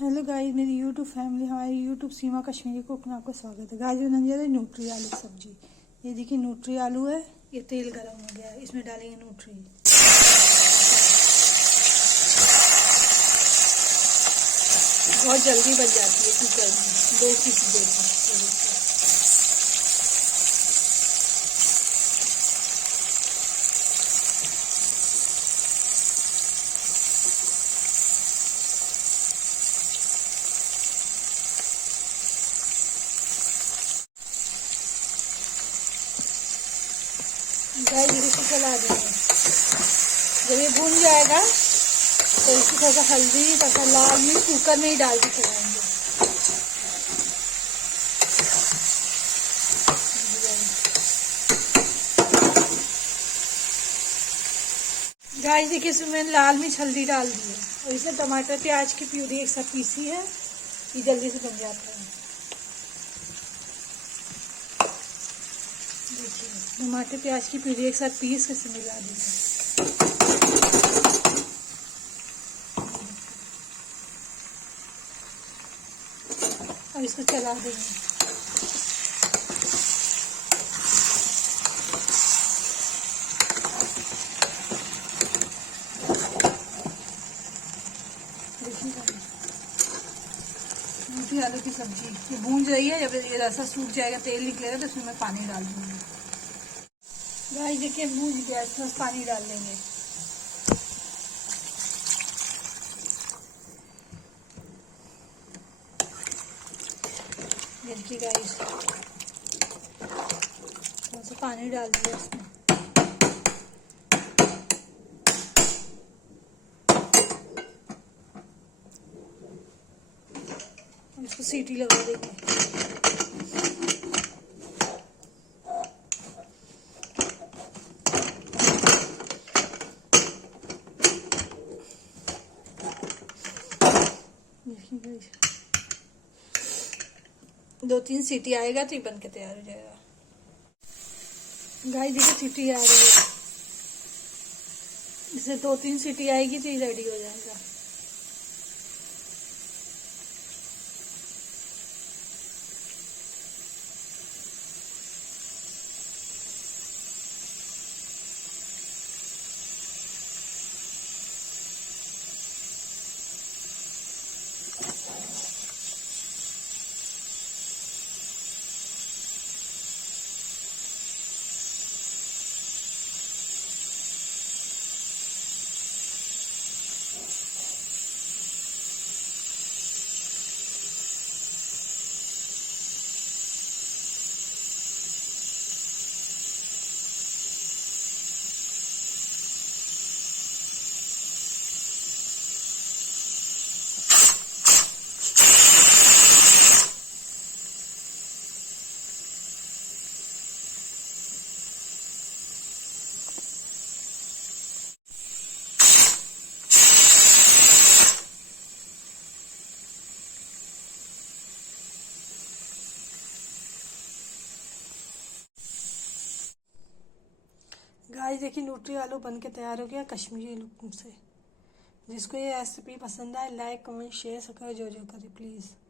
Hello guys, मेरी YouTube family, हमारी YouTube सीमा Kashmiri cook में आपका स्वागत है। गाइस बनाने जा रहे हैं न्यूट्री आलू की सब्जी। ये देखिए न्यूट्री आलू है। ये तेल गरम हो गया है, इसमें डालेंगे न्यूट्री। बहुत जल्दी बन जाती है कुकर में, 2 सीटी देकर। गाइस इसे चला देंगे। जब ये भून जाएगा तो इसकी थोड़ा सा हल्दी, थोड़ा सा लाल मिर्च कुकर में ही डाल के चलाएंगे। गाइस देखिए, इसमें मैंने लाल मिर्च हल्दी डाल दी है और इसमें टमाटर प्याज की प्यूरी एक साथ पीसी है। ये जल्दी से बन जाता है। देखिए टमाटर प्याज की प्यूरी एक साथ पीस के इसमें मिला दी है। और इसको चला देंगे। न्यूट्री आलू की सब्जी ये भून रही है। जब ये रसा सूख जाएगा, तेल निकलेगा, तो इसमें मैं पानी डाल दूंगी। गाइस देखिए भून गया, इसमें पानी डाल देंगे। देखिए गाइस, थोड़ा सा पानी डाल दिया इसमें। इसको सीटी लगा देंगे। देखिए 2-3 सीटी आएगा तो ये बन के तैयार हो जाएगा। गाइस देखिए सीटी आ रही है। इसे 2-3 सीटी आएगी तो ये रेडी हो जाएगा। गाइस देखिए न्यूट्री आलू बन के तैयार हो गया कश्मीरी लुक से। जिसको ये रेसिपी पसंद आए, लाइक कमेंट शेयर सब्सक्राइब जो करे प्लीज़।